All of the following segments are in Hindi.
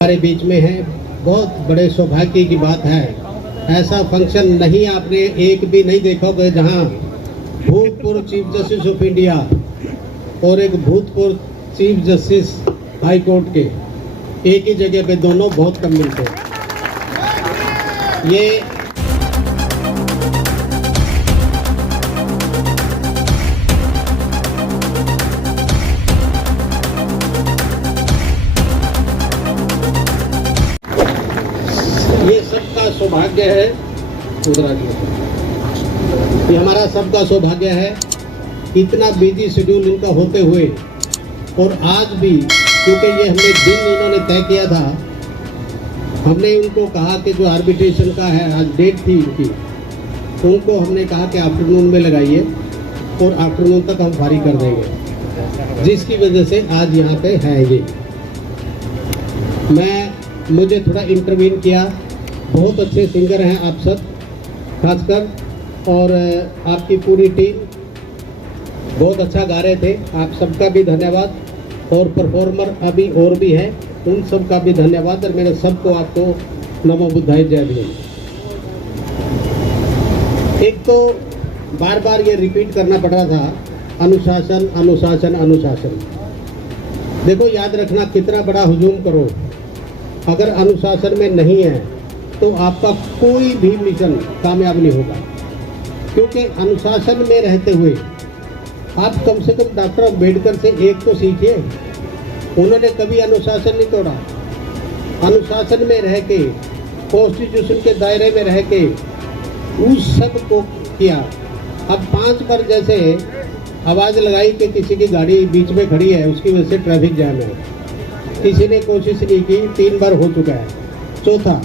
हमारे बीच में है, बहुत बड़े सौभाग्य की बात है। ऐसा फंक्शन नहीं आपने एक भी नहीं देखा होगा जहां भूतपूर्व चीफ जस्टिस ऑफ इंडिया और एक भूतपूर्व चीफ जस्टिस हाई कोर्ट के एक ही जगह पे दोनों बहुत कम मिलते हैं। ये सबका सौभाग्य है, ये हमारा सबका सौभाग्य है। इतना बिजी शेड्यूल इनका होते हुए और आज भी, क्योंकि ये हमने दिन इन्होंने तय किया था, हमने उनको कहा कि जो आर्बिट्रेशन का है आज डेट थी इनकी, उनको हमने कहा कि आफ्टरनून में लगाइए और आफ्टरनून तक हम फारिग कर देंगे, जिसकी वजह से आज यहाँ पे है ये। मुझे थोड़ा इंटरवीन किया। बहुत अच्छे सिंगर हैं आप सब, खासकर, और आपकी पूरी टीम बहुत अच्छा गा रहे थे। आप सबका भी धन्यवाद, और परफॉर्मर अभी और भी हैं, उन सब का भी धन्यवाद। और मेरे सबको आपको नमो बुद्धाय, जय भीम। एक तो बार बार ये रिपीट करना पड़ रहा था, अनुशासन अनुशासन अनुशासन। देखो, याद रखना, कितना बड़ा हुजूम करो, अगर अनुशासन में नहीं है तो आपका कोई भी मिशन कामयाब नहीं होगा। क्योंकि अनुशासन में रहते हुए आप कम से कम डॉक्टर अम्बेडकर से एक तो सीखिए, उन्होंने कभी अनुशासन नहीं तोड़ा। अनुशासन में रह के, कॉन्स्टिट्यूशन के दायरे में रह के उस सब को किया। अब 5 बार जैसे आवाज़ लगाई कि किसी की गाड़ी बीच में खड़ी है, उसकी वजह से ट्रैफिक जाम है, किसी ने कोशिश नहीं की, 3 बार हो चुका है। चौथा,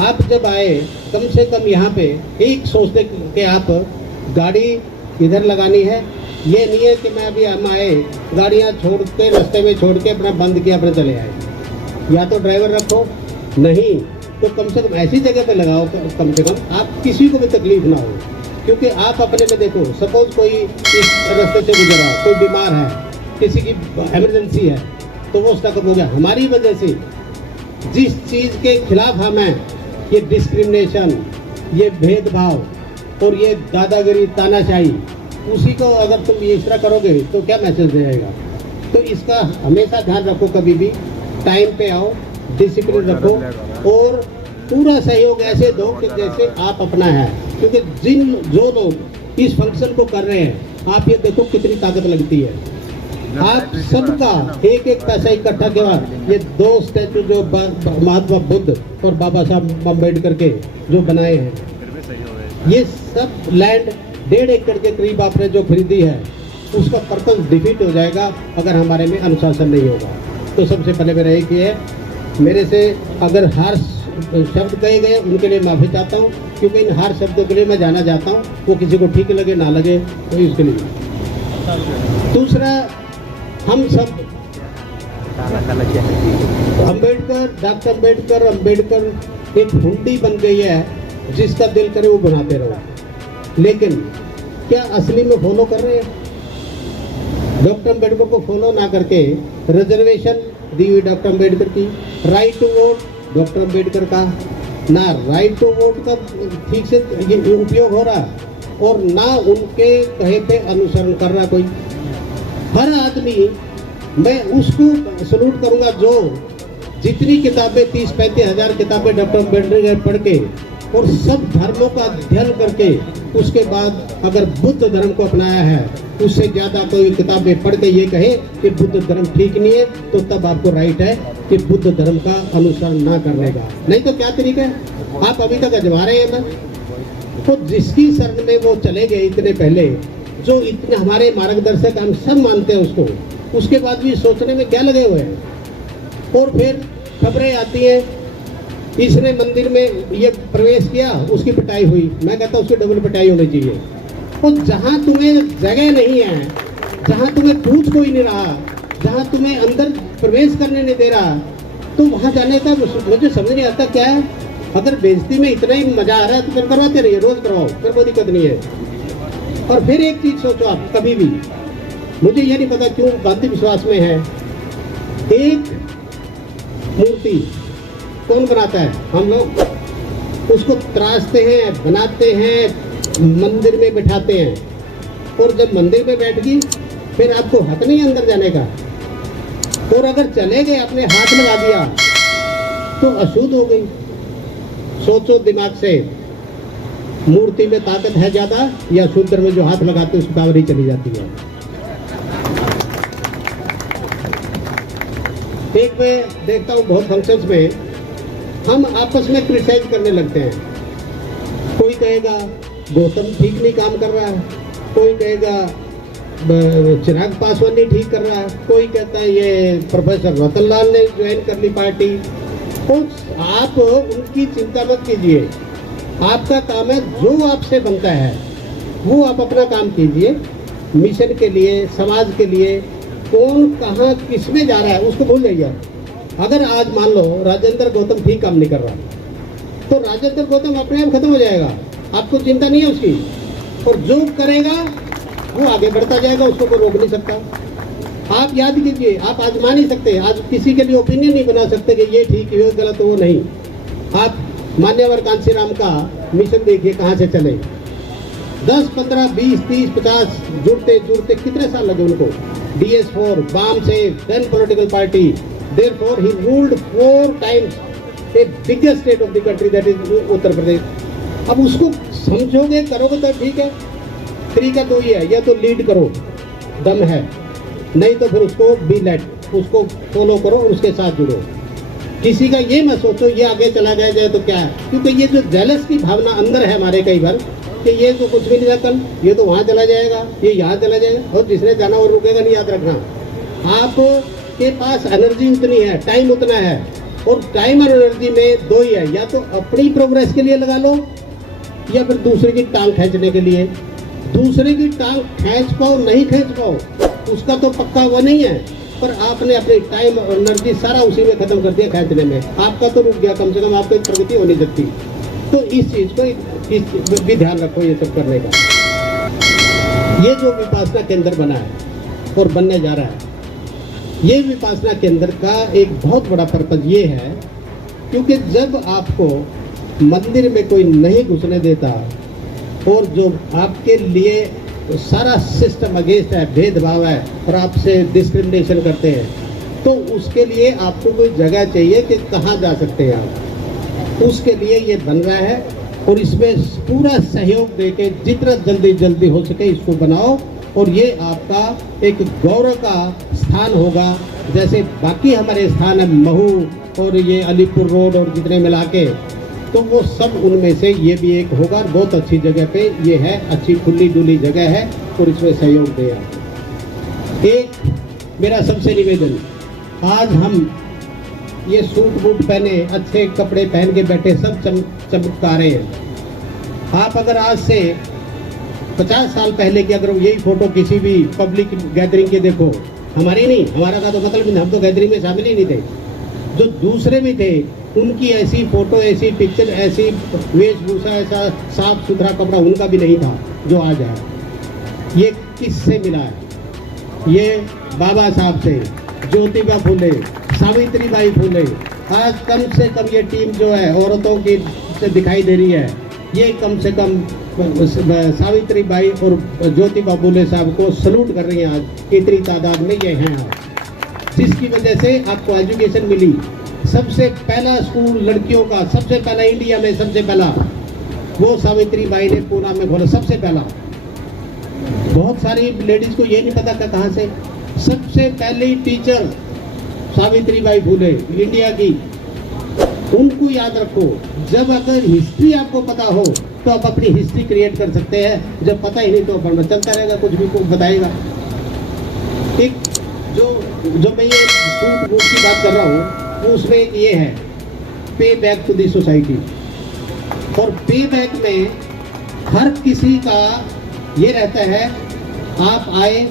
आप जब आए, कम से कम यहाँ पे एक सोचते कि आप गाड़ी इधर लगानी है। ये नहीं है कि मैं अभी हम आए, गाड़ियाँ छोड़ के रास्ते में छोड़ के अपना बंद किया, अपने चले आए। या तो ड्राइवर रखो, नहीं तो कम से कम ऐसी जगह पे लगाओ, कम से कम आप किसी को भी तकलीफ ना हो। क्योंकि आप अपने में देखो, सपोज कोई इस रास्ते से गुजरा, कोई बीमार है, किसी की इमरजेंसी है, तो वो स्टक हो गया। हमारी वजह से जिस चीज़ के खिलाफ हम हैं, ये डिस्क्रिमिनेशन, ये भेदभाव और ये दादागिरी, तानाशाही, उसी को अगर तुम इस तरह करोगे तो क्या मैसेज जाएगा। तो इसका हमेशा ध्यान रखो, कभी भी टाइम पे आओ, डिसिप्लिन रखो और पूरा सहयोग ऐसे दो कि जैसे आप अपना है। क्योंकि जो लोग इस फंक्शन को कर रहे हैं, आप ये देखो कितनी ताकत लगती है। आप सबका एक एक पैसा इकट्ठा किया, ये 2 स्टैचू जो महात्मा बुद्ध और बाबा साहब अम्बेडकर के जो बनाए हैं, ये सब लैंड 1.5 एकड़ के करीब आपने जो खरीदी है, उसका पर्पस डिफीट हो जाएगा अगर हमारे में अनुशासन नहीं होगा। तो सबसे पहले मेरा एक ये है, मेरे से अगर हर शब्द कहे गए उनके लिए माफ़ी चाहता हूँ, क्योंकि इन हर शब्दों के लिए मैं जाना चाहता हूँ, वो किसी को ठीक लगे ना लगे, तो इसके लिए। दूसरा, हम सब डॉक्टर अम्बेडकर एक हुंडी बन गई है, जिसका दिल करे वो बनाते रहो। लेकिन क्या असली में फॉलो कर रहे हैं? डॉक्टर अम्बेडकर को फॉलो ना करके रिजर्वेशन दी हुई डॉक्टर अम्बेडकर की, right to vote doctor Ambedkar का, ना राइट टू वोट का ठीक से उपयोग हो रहा, और ना उनके कहे पे अनुसरण कर रहा कोई। हर आदमी, मैं उसको सलूट करूंगा जो जितनी किताबें, 30-35 हज़ार किताबें डॉक्टर अम्बेडकर पढ़ के और सब धर्मों का अध्ययन करके उसके बाद अगर बुद्ध धर्म को अपनाया है, उससे ज़्यादा कोई किताबें पढ़ के ये कहे कि बुद्ध धर्म ठीक नहीं है, तो तब आपको राइट है कि बुद्ध धर्म का अनुसरण ना करने का। नहीं तो क्या तरीका है? आप अभी तक अजमा रहे हैं। तो जिसकी शरण में वो चले गए इतने पहले, जो इतने हमारे मार्गदर्शक, हम सब मानते हैं उसको, उसके बाद भी सोचने में क्या लगे हुए हैं। और फिर खबरें आती हैं, इसने मंदिर में ये प्रवेश किया, उसकी पिटाई हुई। मैं कहता हूँ उसकी डबल पिटाई होनी चाहिए। और जहाँ तुम्हें जगह नहीं है, जहाँ तुम्हें पूछ कोई नहीं रहा, जहाँ तुम्हें अंदर प्रवेश करने नहीं दे रहा, तो वहाँ जाने का मुझे समझ नहीं आता क्या है। अगर बेइज्जती में इतना ही मजा आ रहा है तो फिर करवाते रहिए, रोज करवाओ, फिर कोई दिक्कत नहीं है। और फिर एक चीज सोचो आप, कभी भी, मुझे ये नहीं पता क्यों गांधी विश्वास में है, एक मूर्ति कौन बनाता है? हम लोग। उसको त्रासते हैं, बनाते हैं, मंदिर में बिठाते हैं, और जब मंदिर में बैठ गई फिर आपको हक नहीं अंदर जाने का। और अगर चले गए, आपने हाथ लगा दिया तो अशुद्ध हो गई। सोचो दिमाग से, मूर्ति में ताकत है ज्यादा या शूद्र में जो हाथ लगाते उसकी पावर ही चली जाती है। एक मैं देखता हूँ बहुत फंक्शंस में हम आपस में क्रिटिसाइज करने लगते हैं। कोई कहेगा गौतम ठीक नहीं काम कर रहा है, कोई कहेगा चिराग पासवान नहीं ठीक कर रहा है, कोई कहता है ये प्रोफेसर रतनलाल ने ज्वाइन कर ली पार्टी। तो आप उनकी चिंता मत कीजिए, आपका काम है जो आपसे बनता है वो आप अपना काम कीजिए। मिशन के लिए, समाज के लिए, कौन कहाँ किस में जा रहा है उसको भूल जाइए। अगर आज मान लो राजेंद्र गौतम ठीक काम नहीं कर रहा तो राजेंद्र गौतम अपने आप खत्म हो जाएगा, आपको चिंता नहीं है उसकी। और जो करेगा वो आगे बढ़ता जाएगा, उसको कोई रोक नहीं सकता। आप याद कीजिए, आप आजमा नहीं सकते, आज किसी के लिए ओपिनियन नहीं बना सकते कि ये ठीक है, ये गलत, वो नहीं। आप मान्यवर कांशीराम का मिशन देखिए कहाँ से चले, 10, 15, 20, 30, 50 जुड़ते जुड़ते कितने साल लगे उनको। DS4, BAM से, then political party, therefore he ruled 4 times a biggest state of the country, that is Uttar Pradesh. अब उसको समझोगे, करोगे तो ठीक है। तरीका तो ये है, या तो लीड करो, दम है, नहीं तो फिर उसको बी लेट, उसको फॉलो करो और उसके साथ जुड़ो। किसी का ये मत सोचो ये आगे चला जाए तो क्या है, क्योंकि ये जो जेलस की भावना अंदर है हमारे कई बार कि ये तो कुछ भी नहीं था कल, ये तो वहाँ चला जाएगा, ये यहाँ चला जाएगा, और जिसने जाना वो रुकेगा नहीं, याद रखना। आपके पास एनर्जी उतनी है, टाइम उतना है, और टाइम और एनर्जी में दो ही है, या तो अपनी प्रोग्रेस के लिए लगा लो या फिर दूसरे की टांग खींचने के लिए। दूसरे की टांग खींच पाओ नहीं खींच पाओ उसका तो पक्का वो नहीं है, पर आपने अपने टाइम और एनर्जी सारा उसी में खत्म कर दिया खींचने में, आपका तो रुक गया, कम से कम आपकी प्रगति हो नहीं सकती। तो इस चीज को भी ध्यान रखो ये सब करने का। ये जो विपासना केंद्र बना है और बनने जा रहा है, ये विपासना केंद्र का एक बहुत बड़ा पर्पज ये है, क्योंकि जब आपको मंदिर में कोई नहीं घुसने देता और जो आपके लिए सारा सिस्टम अगेंस्ट है, भेदभाव है और आपसे डिस्क्रिमिनेशन करते हैं, तो उसके लिए आपको कोई जगह चाहिए कि कहाँ जा सकते हैं आप। उसके लिए ये बन रहा है और इसमें पूरा सहयोग देके जितना जल्दी हो सके इसको बनाओ, और ये आपका एक गौरव का स्थान होगा। जैसे बाकी हमारे स्थान है महू और ये अलीपुर रोड और जितने मिला के, तो वो सब उनमें से ये भी एक होगा। बहुत अच्छी जगह पे ये है, अच्छी खुली डुली जगह है और इसमें सहयोग दे आप। एक मेरा सबसे निवेदन, आज हम ये सूट बूट पहने, अच्छे कपड़े पहन के बैठे, सब चमका रहे हैं। आप अगर आज से 50 साल पहले की अगर यही फोटो किसी भी पब्लिक गैदरिंग के देखो, हमारी नहीं, हमारा का तो मतलब नहीं, हम तो गैदरिंग में शामिल ही नहीं थे, जो दूसरे भी थे उनकी ऐसी फोटो, ऐसी पिक्चर, ऐसी वेशभूषा, ऐसा साफ सुथरा कपड़ा उनका भी नहीं था जो आज है। ये किससे मिला है? ये बाबा साहब से, ज्योतिबा फुले, सावित्रीबाई फुले। आज कम से कम ये टीम जो है औरतों की से दिखाई दे रही है, ये कम से कम सावित्रीबाई और ज्योतिबा फुले साहब को सलूट कर रही हैं। आज इतनी तादाद में ये हैं आज, जिसकी वजह से आपको एजुकेशन मिली। सबसे पहला स्कूल लड़कियों का, सबसे पहला इंडिया में, सबसे पहला वो सावित्रीबाई ने पूना में खोला, सबसे पहला। बहुत सारी लेडीज को ये नहीं पता था कहाँ से। सबसे पहली टीचर सावित्रीबाई फुले इंडिया की, उनको याद रखो। जब अगर हिस्ट्री आपको पता हो तो आप अपनी हिस्ट्री क्रिएट कर सकते हैं, जब पता ही नहीं तो अपन चलता रहेगा, कुछ भी कुछ बताएगा। एक जो मैं ये सूट बूट की बात कर रहा हूँ, उसमें एक ये है, पे बैक टू दी सोसाइटी। और पे बैक में हर किसी का ये रहता है, आप आए,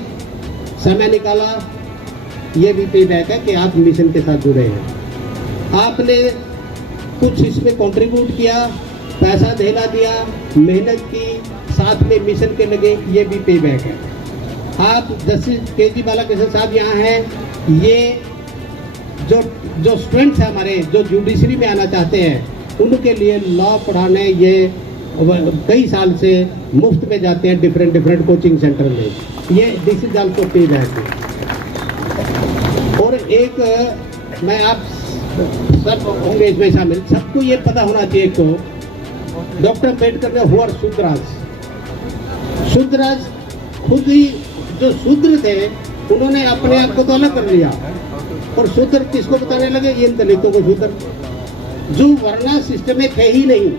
समय निकाला, ये भी पे बैक है कि आप मिशन के साथ जुड़े हैं, आपने कुछ इसमें कंट्रीब्यूट किया, पैसा देना दिया, मेहनत की, साथ में मिशन के लगे, ये भी पे बैक है। आप जस्टिस केजरीवाल साहब यहाँ हैं, ये जो जो स्टूडेंट्स हैं हमारे, जो जुडिशरी में आना चाहते हैं, उनके लिए लॉ पढ़ाने ये कई साल से मुफ्त में जाते हैं डिफरेंट कोचिंग सेंटर में। ये दिस इज ऑल्सो पेड है। और एक मैं आप सब होंगे इसमें शामिल, सबको ये पता होना चाहिए तो डॉक्टर अम्बेडकर ने हुआ शूद्रराज खुद ही जो शूद्र थे उन्होंने अपने आप को तो अलग कर लिया, और शूद्र किसको बताने लगे? इन दलितों को शूद्र, जो वर्णा सिस्टम में थे ही नहीं,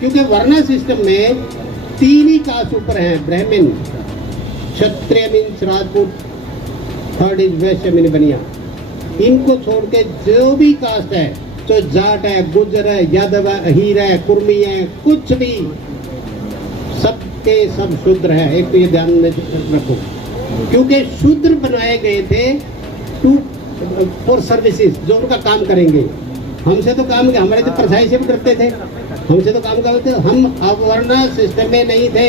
क्योंकि वर्णा सिस्टम में 3 ही कास्ट ऊपर हैं, ब्राह्मण, क्षत्रिय means Rajput, third is Vysya mean बनिया। इनको छोड़ के जो भी कास्ट है, तो जाट है, गुजर है, यादव है, अहीर है, कुर्मी है, कुछ भी, सबके सब शूद्र है। एक तो ये ध्यान में रखो, क्योंकि शूद्र बनाए गए थे टू फॉर सर्विसेज, जो उनका काम करेंगे। हमसे तो काम, हमारे तो परछाई से भी करते थे, हमसे तो काम करते थे। हम अवर्णा सिस्टम में नहीं थे,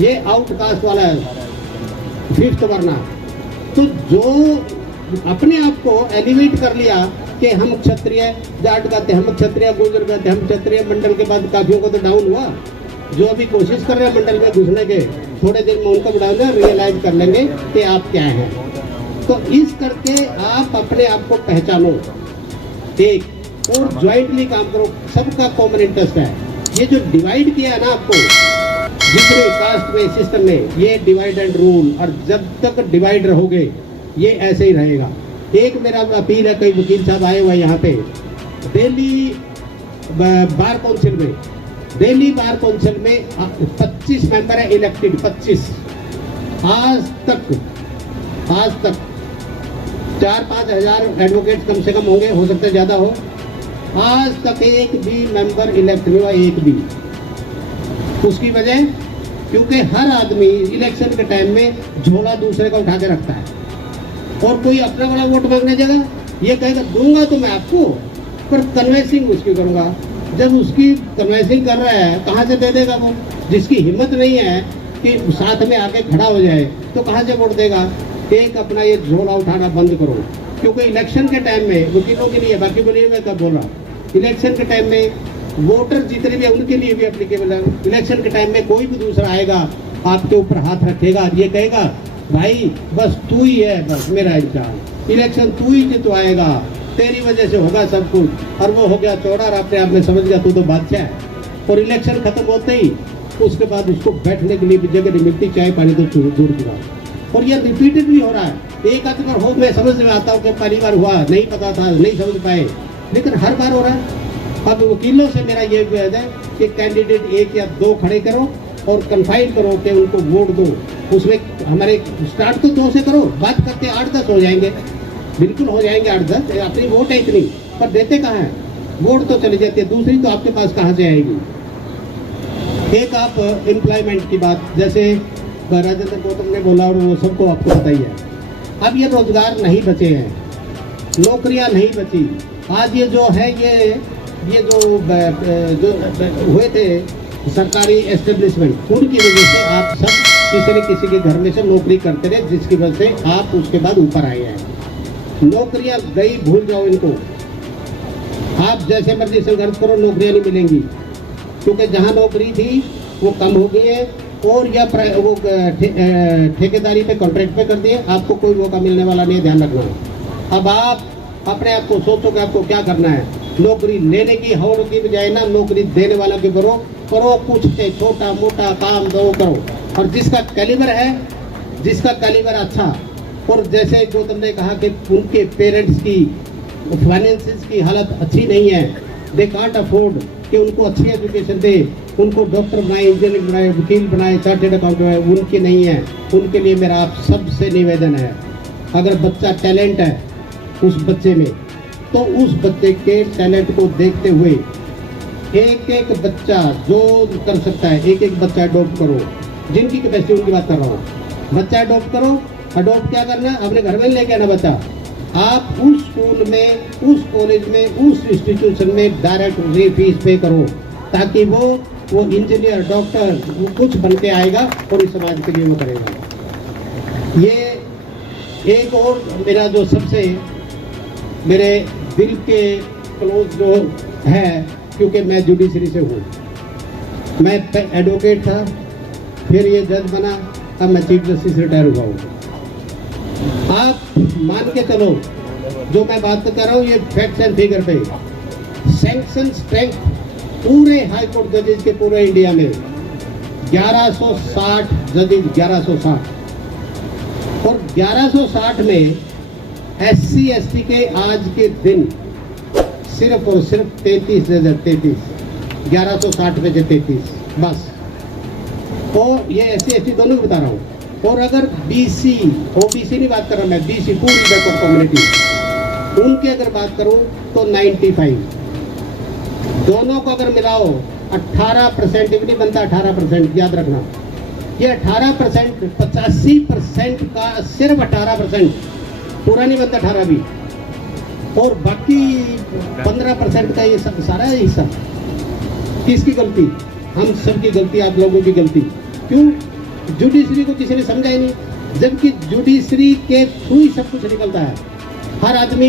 ये आउटकास्ट वाला है, 5th वर्णा। तो जो अपने आप को एलिवेट कर लिया कि हम क्षत्रिय, जाट कहते हम क्षत्रिय, गुजर कहते हम क्षत्रिय, मंडल के बाद काफियों को तो डाउन हुआ। जो अभी कोशिश कर रहे हैं मंडल में घुसने के, थोड़े दिन में उनको बढ़ाएंगे, रियलाइज कर लेंगे कि आप क्या हैं। तो इस करके आप अपने आप को पहचानो एक, और ज्वाइंटली काम करो, सबका कॉमन इंटरेस्ट है। ये जो डिवाइड किया है ना आपको जितने कास्ट में सिस्टम में, ये डिवाइड एंड रूल, और जब तक डिवाइड रहोगे ये ऐसे ही रहेगा। एक मेरा अपील है, कई वकील साहब आए हुए यहाँ पे, दिल्ली बार काउंसिल में, दिल्ली बार काउंसिल में 25 मेंबर है इलेक्टेड, 25। आज तक 4-5 हज़ार एडवोकेट कम से कम होंगे, हो सकता है ज़्यादा हो। आज तक एक भी मेंबर इलेक्ट नहीं हुआ, एक भी। उसकी वजह, क्योंकि हर आदमी इलेक्शन के टाइम में झोला दूसरे का उठा के रखता है, और कोई अपना बड़ा वोट मांगने जगह ये कहेगा दूंगा तो मैं आपको, पर कन्वेंसिंग उसकी करूंगा। जब उसकी कन्वेंसिंग कर रहा है, कहाँ से दे देगा वो? जिसकी हिम्मत नहीं है कि साथ में आके खड़ा हो जाए, तो कहाँ से वोट देगा? एक अपना ये झोला उठाना बंद करो, क्योंकि इलेक्शन के टाइम में वकीलों के लिए, बाकी बोलिए मैं कब बोल रहा, इलेक्शन के टाइम में वोटर जितने भी है उनके लिए भी एप्लीकेबल है। इलेक्शन के टाइम में कोई भी दूसरा आएगा, आपके ऊपर हाथ रखेगा, ये कहेगा भाई बस तू ही है, बस मेरा इंसान, इलेक्शन तू ही जितवाएगा, तेरी वजह से होगा सब कुछ, और वो हो गया चौड़ा, और अपने आप में समझ गया तू तो बादशाह है। और इलेक्शन खत्म होते ही उसके बाद उसको बैठने के लिए भी जगह नहीं मिलती, चाय पानी तो दूर की बात। और ये रिपीटेड भी हो रहा है। एक आध बार हो, मैं समझ में आता हूँ कि पहली बार हुआ, नहीं पता था, नहीं समझ पाए, लेकिन हर बार हो रहा है। अब वकीलों से मेरा ये विरोध है कि कैंडिडेट 1 या 2 खड़े करो और कन्फाइन करो कि उनको वोट दो। उसमें हमारे स्टार्ट तो 2 से करो, बात करते 8-10 हो जाएंगे, बिल्कुल हो जाएंगे 8-10। अपनी वोट है इतनी, पर देते कहाँ हैं? वोट तो चली जाती है, दूसरी तो आपके पास कहाँ से आएगी? एक आप एम्प्लॉयमेंट की बात, जैसे राजेंद्र गौतम ने बोला, और वो सबको आपको पता ही है। अब ये रोजगार नहीं बचे हैं, नौकरियां नहीं बची। आज ये जो है, ये जो हुए थे सरकारी एस्टेब्लिशमेंट, उनकी वजह से आप सब किसी न किसी के घर में से नौकरी करते रहे, जिसकी वजह से आप उसके बाद ऊपर आए हैं। नौकरियां गई, भूल जाओ इनको। आप जैसे मर्जी संघर्ष करो, नौकरियां नहीं मिलेंगी, क्योंकि जहां नौकरी थी वो कम हो गई है, और या वो ठेकेदारी पे, कॉन्ट्रैक्ट पे कर दिए। आपको कोई मौका मिलने वाला नहीं है, ध्यान रखना। अब आप अपने आप को सोचो कि आपको क्या करना है। नौकरी लेने की होड़ की बजाय ना, नौकरी देने वाला की करो कुछ से छोटा मोटा काम दो करो। और जिसका कैलिबर है, जिसका कैलिबर अच्छा, और जैसे गौतम ने कहा कि उनके पेरेंट्स की फाइनेंसिस की हालत अच्छी नहीं है, दे कांट अफोर्ड कि उनको अच्छी एजुकेशन दे, उनको डॉक्टर बनाए, इंजीनियर बनाए, वकील बनाए, चार्टेड अकाउंटेंट बनाए, उनकी नहीं है। उनके लिए मेरा आप सबसे निवेदन है, अगर बच्चा टैलेंट है उस बच्चे में, तो उस बच्चे के टैलेंट को देखते हुए एक बच्चा जो कर सकता है, एक बच्चा अडॉप्ट करो। जिनकी कैपेसिटी, उनकी बात कर रहा हूँ। बच्चा अडॉप्ट करो। अडॉप्ट क्या करना है? अपने घर में लेके आना बच्चा। आप उस स्कूल में, उस कॉलेज में, उस इंस्टीट्यूशन में डायरेक्ट फीस पे करो, ताकि वो इंजीनियर, डॉक्टर, वो कुछ बन के आएगा और इस समाज के लिए वो करेगा। ये एक और मेरा जो सबसे मेरे दिल के क्लोज जो है, क्योंकि मैं जुडिशरी से हूँ। मैं एडवोकेट था, फिर ये जज बना, अब मैं चीफ जस्टिस रिटायर हुआ हूँ। आप मान के चलो, जो मैं बात कर रहा हूँ ये फैक्ट्स एंड फिगर पे। सैंक्शन स्ट्रेंथ पूरे हाई कोर्ट जजेज के पूरे इंडिया में 1160 जजेज, 1160। और 1160 में SC ST के आज के दिन सिर्फ और सिर्फ 33 जजेज, 33, 1160 में से 33 बस। और ये SC ST दोनों को बता रहा हूँ। और अगर BC OBC नहीं बात कर रहा मैं, BC पूरी बैकवर्ड कम्युनिटी, उनकी अगर बात करूँ तो 95। दोनों को अगर मिलाओ 18% भी नहीं बनता, 18%, याद रखना। ये 18%, 85% का सिर्फ 18%, पूरा नहीं बनता 18 भी। और बाकी 15% का ये सब सारा हिस्सा किसकी गलती? हम सबकी गलती, आप लोगों की गलती। क्यों? जुडिशरी को किसी ने समझा ही नहीं, जबकि जुडिशरी के थ्रू ही सब कुछ निकलता है। हर आदमी,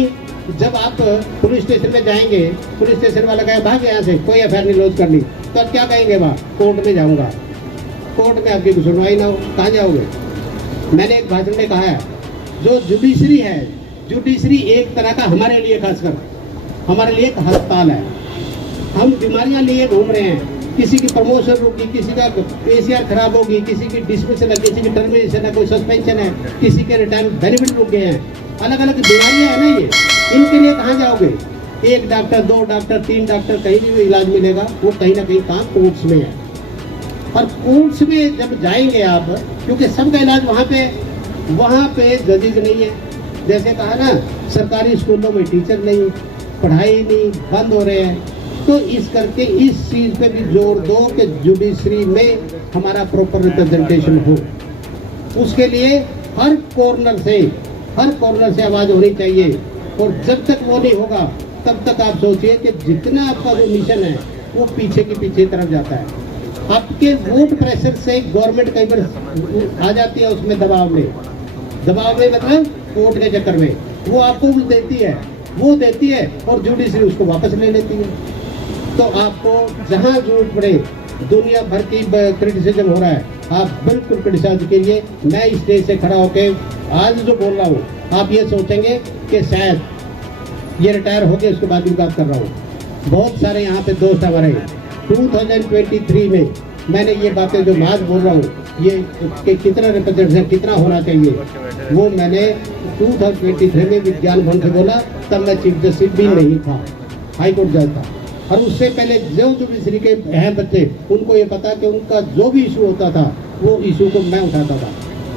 जब आप पुलिस स्टेशन में जाएंगे, पुलिस स्टेशन वाला कहे भाग यहाँ से, कोई एफआईआर नहीं लॉन्च करनी, तो आप क्या कहेंगे? वहाँ कोर्ट में जाऊँगा। कोर्ट में आपकी सुनवाई ना हो, कहाँ जाओगे? मैंने एक भाषण में कहा है, जो जुडिशरी है, जुडिशरी एक तरह का हमारे लिए, खासकर हमारे लिए एक अस्पताल है। हम बीमारियां लिए घूम रहे हैं, किसी की प्रमोशन रुकी, किसी का ACR खराब होगी, किसी की डिसमिसल है, किसी की टर्मिनेशन है, कोई सस्पेंशन है, किसी के रिटायरमेंट बेनिफिट रुक गए हैं। अलग अलग बीमारियां हैं ना ये, इनके लिए कहाँ जाओगे? एक डॉक्टर, 2 डॉक्टर, 3 डॉक्टर, कहीं भी इलाज मिलेगा? वो कहीं ना कहीं कहाँ कोर्ट्स में है। और कोर्ट्स में जब जाएंगे आप, क्योंकि सबका इलाज वहाँ पे जजेज नहीं है। जैसे कहा ना, सरकारी स्कूलों में टीचर नहीं, पढ़ाई नहीं, बंद हो रहे हैं। तो इस करके इस चीज़ पे भी जोर दो कि जुडिशरी में हमारा प्रॉपर रिप्रेजेंटेशन हो। उसके लिए हर कॉर्नर से आवाज़ होनी चाहिए। और जब तक वो नहीं होगा, तब तक आप सोचिए कि जितना आपका जो मिशन है वो पीछे की पीछे तरफ जाता है। आपके वोट प्रेशर से गवर्नमेंट कई बार आ जाती है उसमें दबाव में मतलब कोर्ट के चक्कर में वो आपको वो देती है और जुडिशरी उसको वापस ले लेती है। तो आपको जहां जरूरत पड़े, दुनिया भर की क्रिटिसिज्म हो रहा है, आप बिल्कुल क्रिटिसाइज कीजिए। मैं इस स्टेज से खड़ा होकर आज जो बोल रहा हूँ, आप ये सोचेंगे कि शायद ये रिटायर हो गए, उसके बाद भी बात कर रहा हूँ। बहुत सारे यहाँ पे दोस्त हमारे 2023 में मैंने ये बातें जो मैं आज बोल रहा हूँ, ये कि कितना रिप्रेजेंटेशन कितना होना चाहिए, वो मैंने 2023 में विज्ञान भवन से बोला। तब मैं चीफ जस्टिस भी नहीं था, हाई कोर्ट जज था। और उससे पहले जो जुडिशरी के हैं बच्चे, उनको ये पता कि उनका जो भी इशू होता था, वो इशू को मैं उठाता था।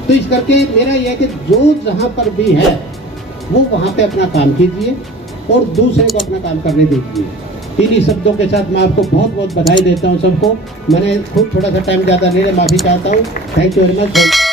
तो इस करके मेरा यह है कि जो जहाँ पर भी है वो वहाँ पे अपना काम कीजिए और दूसरे को अपना काम करने दीजिए। इन्हीं शब्दों के साथ मैं आपको बहुत बहुत बधाई देता हूँ सबको। मैंने खुद थोड़ा सा टाइम ज़्यादा ले लिया, माफ़ी चाहता हूँ। Thank you very much.